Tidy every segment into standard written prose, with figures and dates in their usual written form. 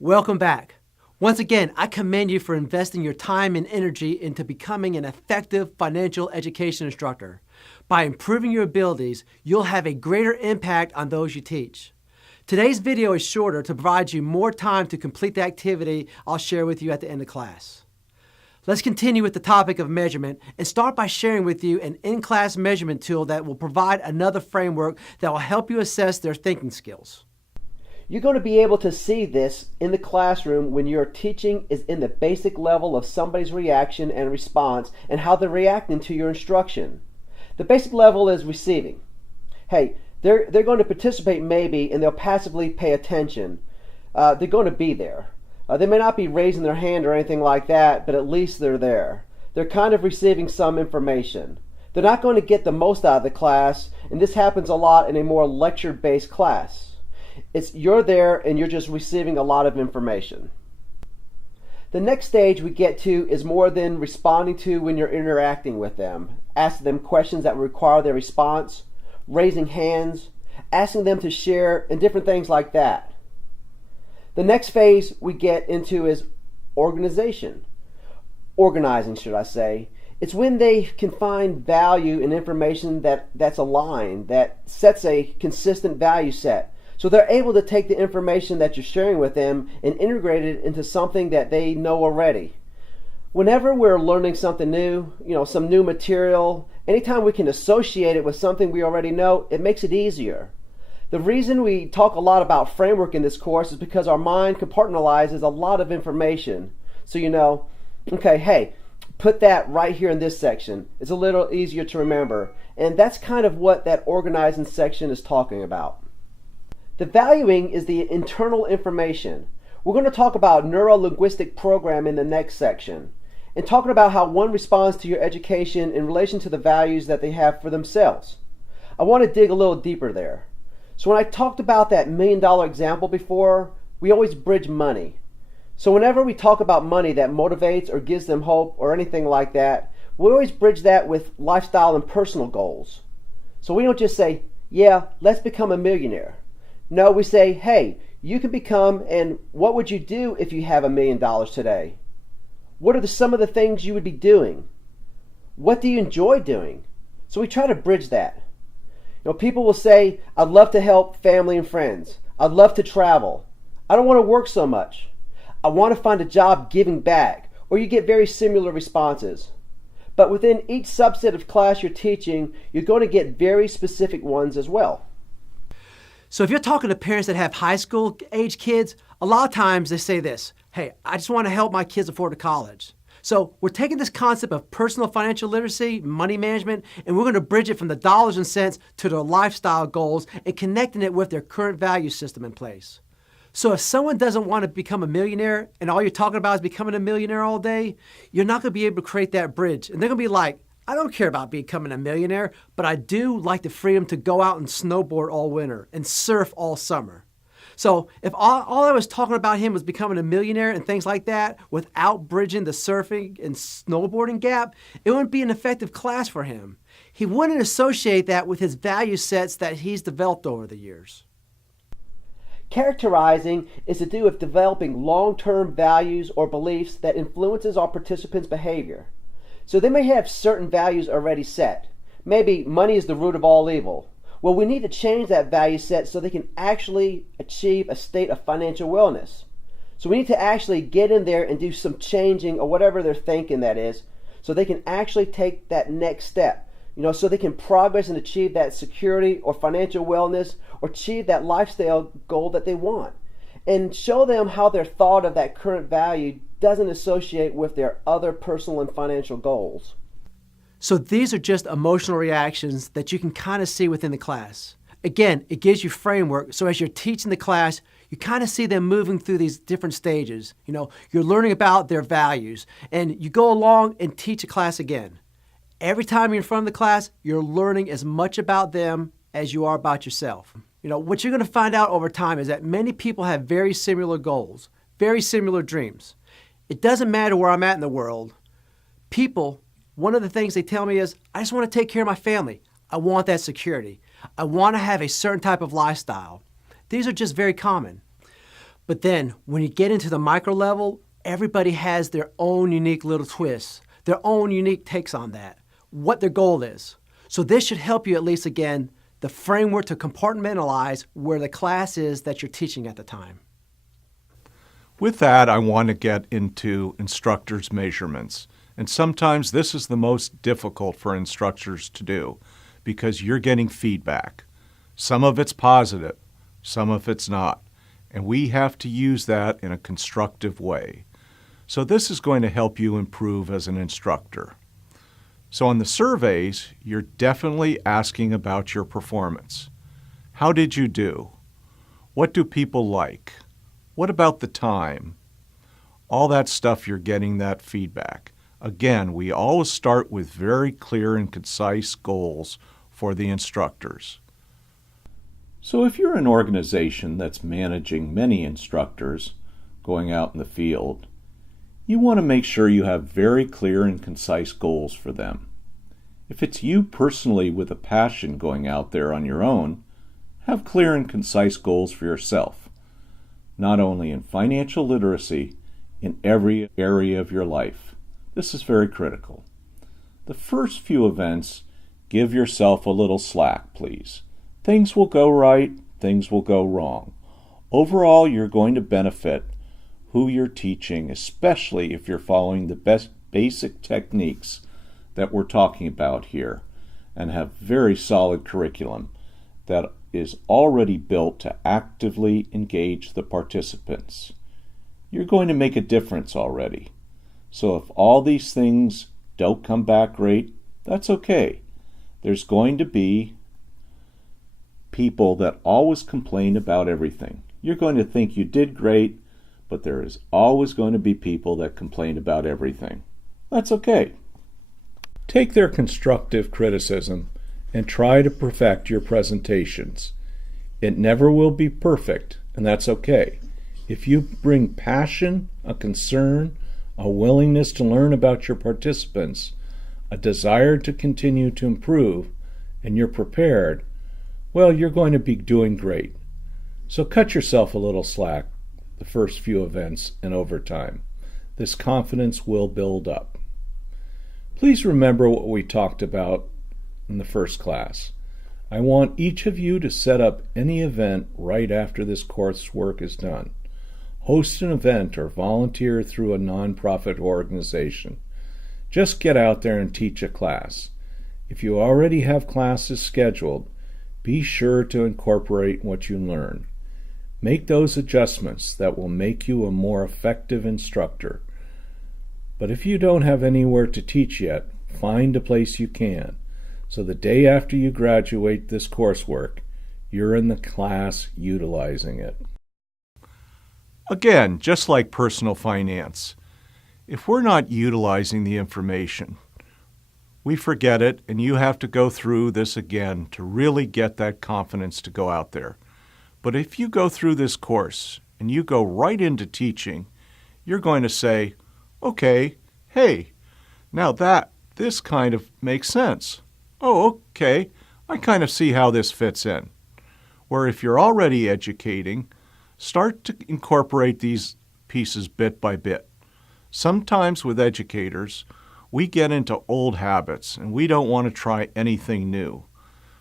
Welcome back. Once again, I commend you for investing your time and energy into becoming an effective financial education instructor. By improving your abilities, you'll have a greater impact on those you teach. Today's video is shorter to provide you more time to complete the activity I'll share with you at the end of class. Let's continue with the topic of measurement and start by sharing with you an in-class measurement tool that will provide another framework that will help you assess their thinking skills. You're going to be able to see this in the classroom when your teaching is in the basic level of somebody's reaction and response and how they're reacting to your instruction. The basic level is receiving. Hey, they're going to participate maybe, and they'll passively pay attention. They're going to be there. They may not be raising their hand or anything like that, but at least they're there. They're kind of receiving some information. They're not going to get the most out of the class, and this happens a lot in a more lecture-based class. You're there and you're just receiving a lot of information. The next stage we get to is more than responding to when you're interacting with them, asking them questions that require their response, raising hands, asking them to share, and different things like that. The next phase we get into is organizing, should I say. It's when they can find value in information that's aligned, that sets a consistent value set. So they're able to take the information that you're sharing with them and integrate it into something that they know already. Whenever we're learning something new, some new material, anytime we can associate it with something we already know, it makes it easier. The reason we talk a lot about framework in this course is because our mind compartmentalizes a lot of information. So okay, hey, put that right here in this section. It's a little easier to remember. And that's kind of what that organizing section is talking about. The valuing is the internal information. We're going to talk about neuro-linguistic program in the next section, and talking about how one responds to your education in relation to the values that they have for themselves. I want to dig a little deeper there. So when I talked about that $1 million example before, we always bridge money. So whenever we talk about money that motivates or gives them hope or anything like that, we always bridge that with lifestyle and personal goals. So we don't just say, yeah, let's become a millionaire. No, we say, hey, you can become, and what would you do if you have $1 million today? What are some of the things you would be doing? What do you enjoy doing? So we try to bridge that. People will say, I'd love to help family and friends. I'd love to travel. I don't want to work so much. I want to find a job giving back. Or you get very similar responses. But within each subset of class you're teaching, you're going to get very specific ones as well. So if you're talking to parents that have high school age kids, a lot of times they say this, hey, I just want to help my kids afford to college. So we're taking this concept of personal financial literacy, money management, and we're going to bridge it from the dollars and cents to their lifestyle goals and connecting it with their current value system in place. So if someone doesn't want to become a millionaire and all you're talking about is becoming a millionaire all day, you're not going to be able to create that bridge. And they're going to be like, I don't care about becoming a millionaire, but I do like the freedom to go out and snowboard all winter and surf all summer. So if all I was talking about him was becoming a millionaire and things like that without bridging the surfing and snowboarding gap, it wouldn't be an effective class for him. He wouldn't associate that with his value sets that he's developed over the years. Characterizing is to do with developing long-term values or beliefs that influences our participants' behavior. So they may have certain values already set. Maybe money is the root of all evil. Well, we need to change that value set so they can actually achieve a state of financial wellness. So we need to actually get in there and do some changing or whatever they're thinking that is, so they can actually take that next step, so they can progress and achieve that security or financial wellness or achieve that lifestyle goal that they want. And show them how their thought of that current value doesn't associate with their other personal and financial goals. So these are just emotional reactions that you can kind of see within the class. Again, it gives you framework, so as you're teaching the class, you kind of see them moving through these different stages. You're learning about their values, and you go along and teach a class again. Every time you're in front of the class, you're learning as much about them as you are about yourself. What you're going to find out over time is that many people have very similar goals, very similar dreams. It doesn't matter where I'm at in the world. People, one of the things they tell me is, I just want to take care of my family. I want that security. I want to have a certain type of lifestyle. These are just very common. But then when you get into the micro level, everybody has their own unique little twists, their own unique takes on that, what their goal is. So this should help you at least, again, the framework to compartmentalize where the class is that you're teaching at the time. With that, I want to get into instructors' measurements. And sometimes this is the most difficult for instructors to do because you're getting feedback. Some of it's positive, some of it's not. And we have to use that in a constructive way. So this is going to help you improve as an instructor. So on the surveys, you're definitely asking about your performance. How did you do? What do people like? What about the time? All that stuff, you're getting that feedback. Again, we always start with very clear and concise goals for the instructors. So if you're an organization that's managing many instructors going out in the field, you want to make sure you have very clear and concise goals for them. If it's you personally with a passion going out there on your own, have clear and concise goals for yourself, not only in financial literacy, in every area of your life. This is very critical. The first few events, give yourself a little slack, please. Things will go right, things will go wrong. Overall, you're going to benefit who you're teaching, especially if you're following the best basic techniques that we're talking about here and have very solid curriculum that is already built to actively engage the participants. You're going to make a difference already. So if all these things don't come back great, that's okay. There's going to be people that always complain about everything. You're going to think you did great, but there is always going to be people that complain about everything. That's okay. Take their constructive criticism and try to perfect your presentations. It never will be perfect, and that's okay. If you bring passion, a concern, a willingness to learn about your participants, a desire to continue to improve, and you're prepared, well, you're going to be doing great. So cut yourself a little slack the first few events and over time. This confidence will build up. Please remember what we talked about in the first class. I want each of you to set up any event right after this coursework is done. Host an event or volunteer through a nonprofit organization. Just get out there and teach a class. If you already have classes scheduled, be sure to incorporate what you learn. Make those adjustments that will make you a more effective instructor. But if you don't have anywhere to teach yet, find a place you can. So the day after you graduate this coursework, you're in the class utilizing it. Again, just like personal finance, if we're not utilizing the information, we forget it, and you have to go through this again to really get that confidence to go out there. But if you go through this course and you go right into teaching, you're going to say, okay, hey, now this kind of makes sense. Oh, okay, I kind of see how this fits in. Where if you're already educating, start to incorporate these pieces bit by bit. Sometimes with educators, we get into old habits and we don't want to try anything new.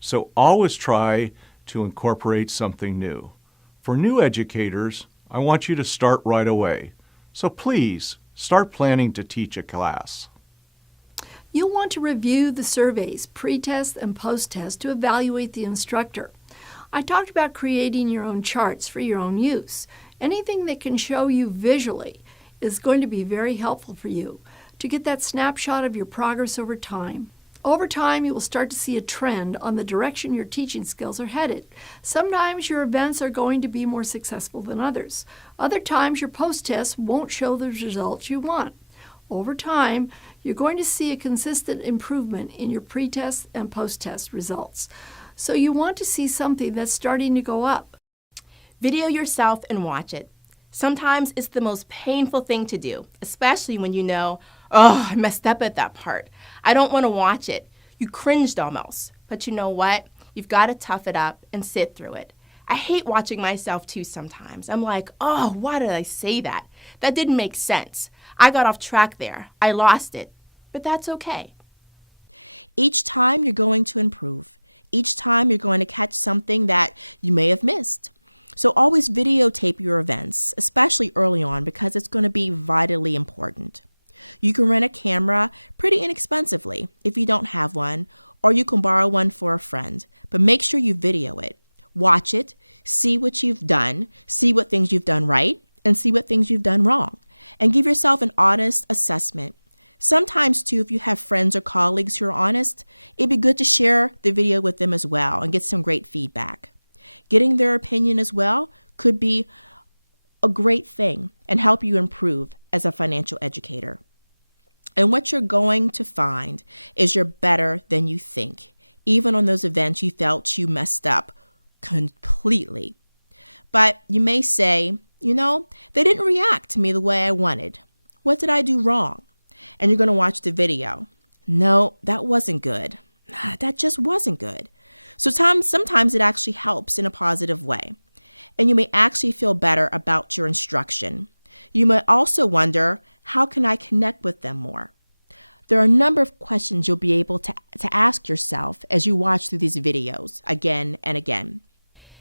So always try to incorporate something new. For new educators, I want you to start right away. So please, start planning to teach a class. You'll want to review the surveys, pre-test and post-test, to evaluate the instructor. I talked about creating your own charts for your own use. Anything that can show you visually is going to be very helpful for you to get that snapshot of your progress over time. Over time, you will start to see a trend on the direction your teaching skills are headed. Sometimes your events are going to be more successful than others. Other times, your post-tests won't show the results you want. Over time, you're going to see a consistent improvement in your pre-test and post-test results. So you want to see something that's starting to go up. Video yourself and watch it. Sometimes it's the most painful thing to do, especially when you know, oh, I messed up at that part. I don't want to watch it. You cringed almost. But you know what? You've got to tough it up and sit through it. I hate watching myself too sometimes. I'm like, oh, why did I say that? That didn't make sense. I got off track there. I lost it. But that's okay. Each time you're going to improve. Each time you're going to catch something that you may have missed. So always videotape your events, especially early on, because it's going to be vitally important. You can rent a camera pretty inexpensively if you don't have one, or you can borrow one for a friend, but make sure you video it. Watch it, see what you've done, see what things you've done right, and see what things you've done wrong, and give yourself an honest assessment. Sometimes, too, if you have friends or colleagues who are honest, it'd be good to share the video with them as well and get some great feedback. Getting their opinion as well could be a great thing and help you improve as a financial educator. And what you're going to find is you're better than you think, even on those events you felt you messed up completely. But you may say, they didn't react to me the way I wanted. What did I do wrong? And you're going to watch the video. No, that wasn't good. That just wasn't good. So sometimes it actually helps in a positive way. And you may actually feel better about your instruction. You may also wonder, how can I connect with them more? There are a number of questions you'll be able to ask yourself as you watch through these videos again and again.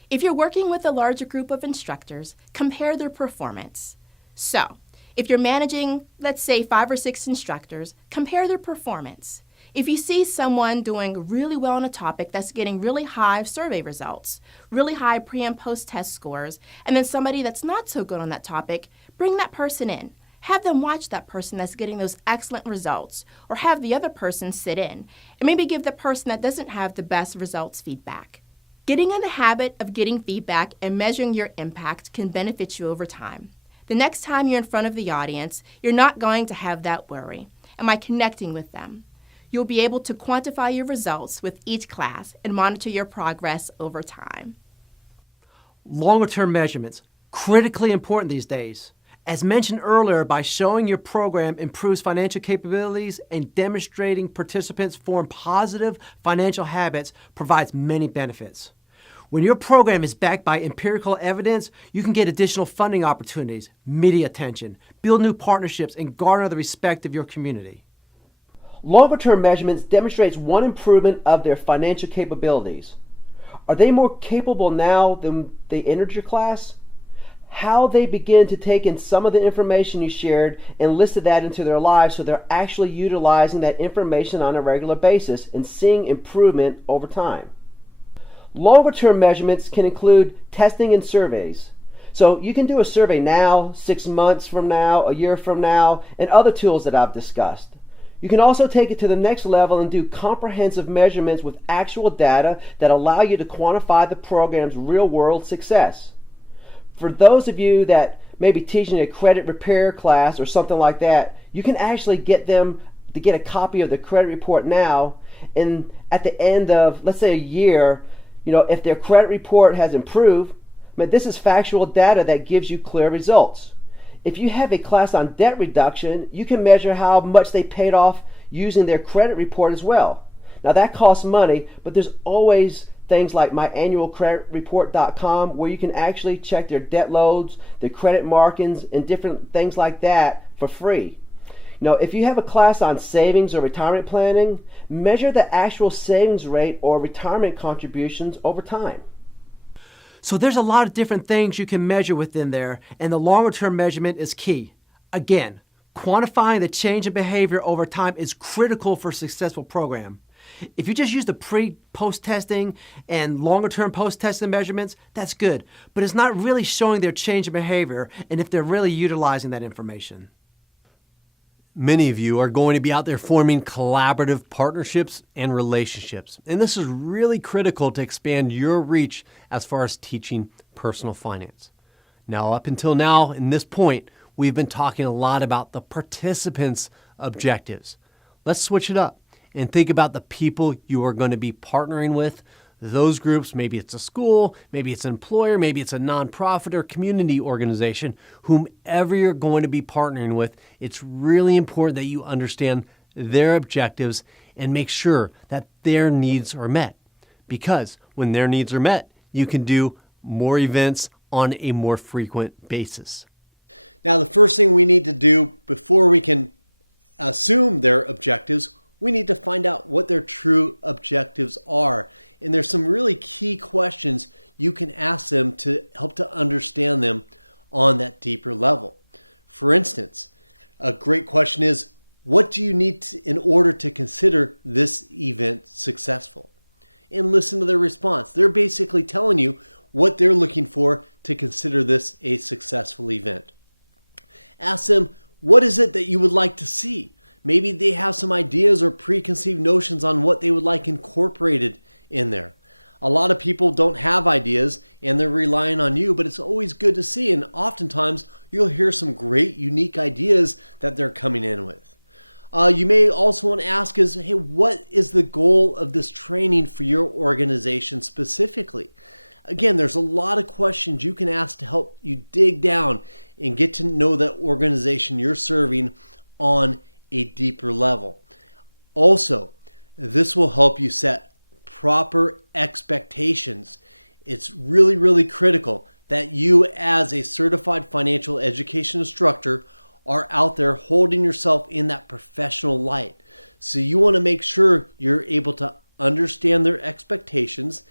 If you're working with a larger group of instructors, compare their performance. So, if you're managing, let's say, 5 or 6 instructors, compare their performance. If you see someone doing really well on a topic that's getting really high survey results, really high pre- and post-test scores, and then somebody that's not so good on that topic, bring that person in. Have them watch that person that's getting those excellent results, or have the other person sit in, and maybe give the person that doesn't have the best results feedback. Getting in the habit of getting feedback and measuring your impact can benefit you over time. The next time you're in front of the audience, you're not going to have that worry. Am I connecting with them? You'll be able to quantify your results with each class and monitor your progress over time. Longer-term measurements, critically important these days. As mentioned earlier, by showing your program improves financial capabilities and demonstrating participants form positive financial habits provides many benefits. When your program is backed by empirical evidence, you can get additional funding opportunities, media attention, build new partnerships, and garner the respect of your community. Longer-term measurements demonstrates one improvement of their financial capabilities. Are they more capable now than they entered your class? How they begin to take in some of the information you shared and listed that into their lives so they're actually utilizing that information on a regular basis and seeing improvement over time. Longer-term measurements can include testing and surveys. So you can do a survey now, 6 months from now, a year from now, and other tools that I've discussed. You can also take it to the next level and do comprehensive measurements with actual data that allow you to quantify the program's real-world success. For those of you that may be teaching a credit repair class or something like that, you can actually get them to get a copy of the credit report now, and at the end of, let's say, a year, if their credit report has improved, this is factual data that gives you clear results. If you have a class on debt reduction, you can measure how much they paid off using their credit report as well. Now that costs money, but there's always things like myannualcreditreport.com where you can actually check their debt loads, their credit markings, and different things like that for free. If you have a class on savings or retirement planning, measure the actual savings rate or retirement contributions over time. So there's a lot of different things you can measure within there, and the longer-term measurement is key. Again, quantifying the change in behavior over time is critical for a successful program. If you just use the pre-post testing and longer-term post-testing measurements, that's good, but it's not really showing their change in behavior and if they're really utilizing that information. Many of you are going to be out there forming collaborative partnerships and relationships. And this is really critical to expand your reach as far as teaching personal finance. Now, up until now, in this point, we've been talking a lot about the participants' objectives. Let's switch it up and think about the people you are going to be partnering with. Those groups, maybe it's a school, maybe it's an employer, maybe it's a nonprofit or community organization, whomever you're going to be partnering with, it's really important that you understand their objectives and make sure that their needs are met. Because when their needs are met, you can do more events on a more frequent basis. Now, the first thing we need to do before we can assume their objectives, we need to find out what their true objectives are. And there's some really key questions you can ask them to help to understand them on that deeper level. For instance, a great question is, what do you need in order to consider this event successful? And listen to their response. They're basically telling you what they're looking for to consider this a successful event. Ask them, what is it that you would like to see? Maybe they have some ideas or preconceived notions on what they would like incorporated in there. A lot of people don't have ideas and they're relying on you, but it's always good to see. And oftentimes you'll hear some great, unique ideas that they're coming in with. You may also want to ask is, hey, what is the goal of this training for your organization specifically? Again, there's a lot of questions you can ask to help you dig down and get to know that organization you're serving on a deeper level. Also, this will help you set proper expectations. It's really, really critical that you as a certified financial education instructor are out there holding yourself in that professional light. So you want to make sure you're able to understand their expectations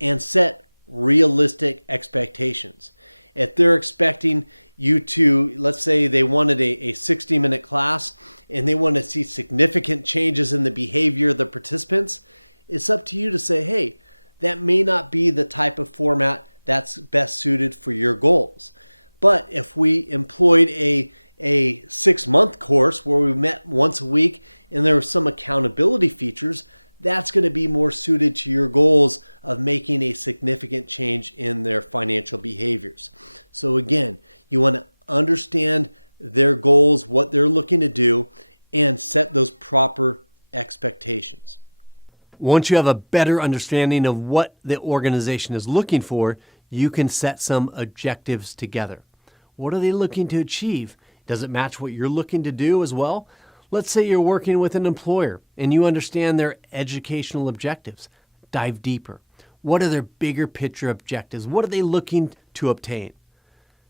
and set realistic expectations. If they're expecting you to, let's say they wanted a 60-minute class and they want to see significant changes in the behavior of the participants, it's up to you to say, hey, that may not be the type of format that's best suited for your goals. But if we employed a 6-month course where we met once a week and there were some accountability features, that's going to be more suited to your goals of making a significant change in their financial behaviors. So again, you want to understand their goals, what they're looking to do, and set those proper expectations. Once you have a better understanding of what the organization is looking for, you can set some objectives together. What are they looking to achieve? Does it match what you're looking to do as well? Let's say you're working with an employer and you understand their educational objectives. Dive deeper. What are their bigger picture objectives? What are they looking to obtain?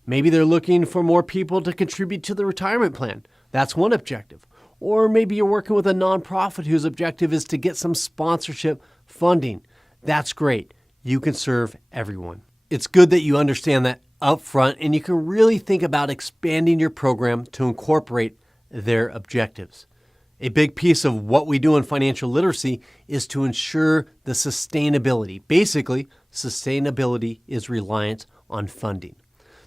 Maybe they're looking for more people to contribute to the retirement plan. That's one objective. Or maybe you're working with a nonprofit whose objective is to get some sponsorship funding. That's great. You can serve everyone. It's good that you understand that up front and you can really think about expanding your program to incorporate their objectives. A big piece of what we do in financial literacy is to ensure the sustainability. Basically, sustainability is reliant on funding.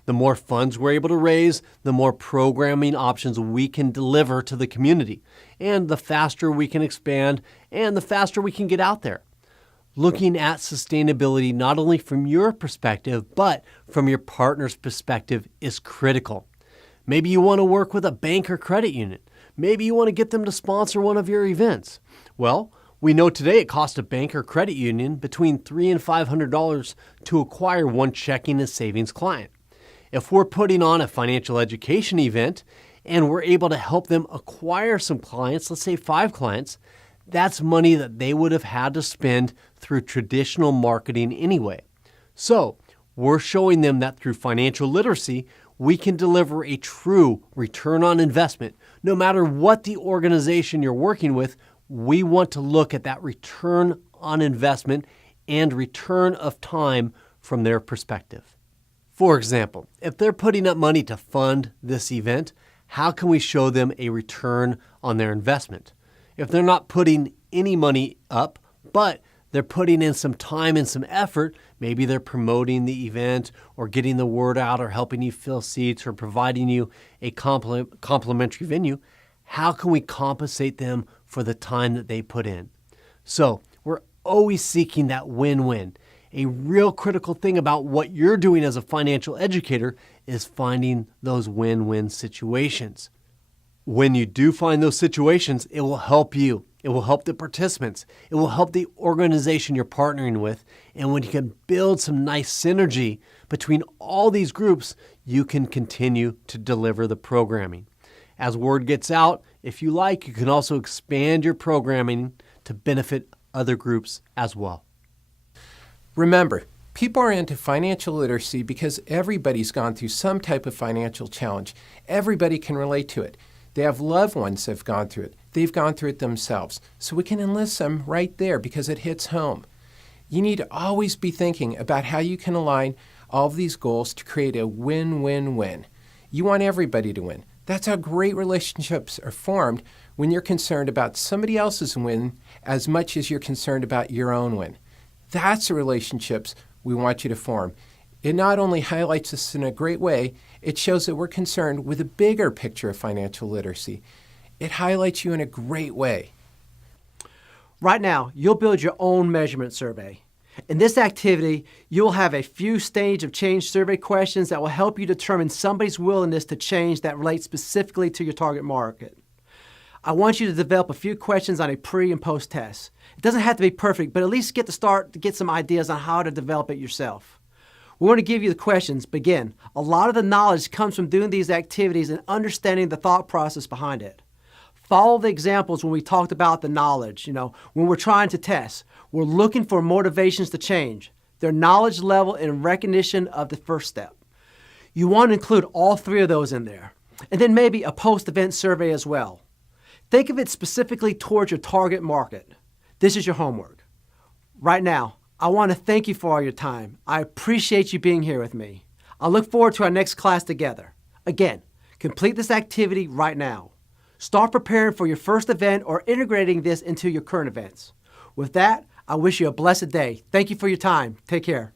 The more funds we're able to raise, the more programming options we can deliver to the community, and the faster we can expand, and the faster we can get out there. Looking at sustainability not only from your perspective, but from your partner's perspective is critical. Maybe you want to work with a bank or credit union. Maybe you want to get them to sponsor one of your events. Well, we know today it costs a bank or credit union between $300 and $500 to acquire one checking and savings client. If we're putting on a financial education event and we're able to help them acquire some clients, let's say 5 clients, that's money that they would have had to spend through traditional marketing anyway. So we're showing them that through financial literacy, we can deliver a true return on investment. No matter what the organization you're working with, we want to look at that return on investment and return of time from their perspective. For example, if they're putting up money to fund this event, how can we show them a return on their investment? If they're not putting any money up, but they're putting in some time and some effort, maybe they're promoting the event or getting the word out or helping you fill seats or providing you a complimentary venue, how can we compensate them for the time that they put in? So we're always seeking that win-win. A real critical thing about what you're doing as a financial educator is finding those win-win situations. When you do find those situations, it will help you. It will help the participants. It will help the organization you're partnering with. And when you can build some nice synergy between all these groups, you can continue to deliver the programming. As word gets out, if you like, you can also expand your programming to benefit other groups as well. Remember, people are into financial literacy because everybody's gone through some type of financial challenge. Everybody can relate to it. They have loved ones that have gone through it. They've gone through it themselves. So we can enlist them right there because it hits home. You need to always be thinking about how you can align all of these goals to create a win-win-win. You want everybody to win. That's how great relationships are formed when you're concerned about somebody else's win as much as you're concerned about your own win. That's the relationships we want you to form. It not only highlights this in a great way, it shows that we're concerned with a bigger picture of financial literacy. It highlights you in a great way. Right now, you'll build your own measurement survey. In this activity, you'll have a few stage of change survey questions that will help you determine somebody's willingness to change that relates specifically to your target market. I want you to develop a few questions on a pre and post test. It doesn't have to be perfect, but at least get some ideas on how to develop it yourself. We're going to give you the questions, but again, a lot of the knowledge comes from doing these activities and understanding the thought process behind it. Follow the examples when we talked about the knowledge. When we're trying to test, we're looking for motivations to change, their knowledge level and recognition of the first step. You want to include all three of those in there, and then maybe a post-event survey as well. Think of it specifically towards your target market. This is your homework. Right now, I want to thank you for all your time. I appreciate you being here with me. I look forward to our next class together. Again, complete this activity right now. Start preparing for your first event or integrating this into your current events. With that, I wish you a blessed day. Thank you for your time. Take care.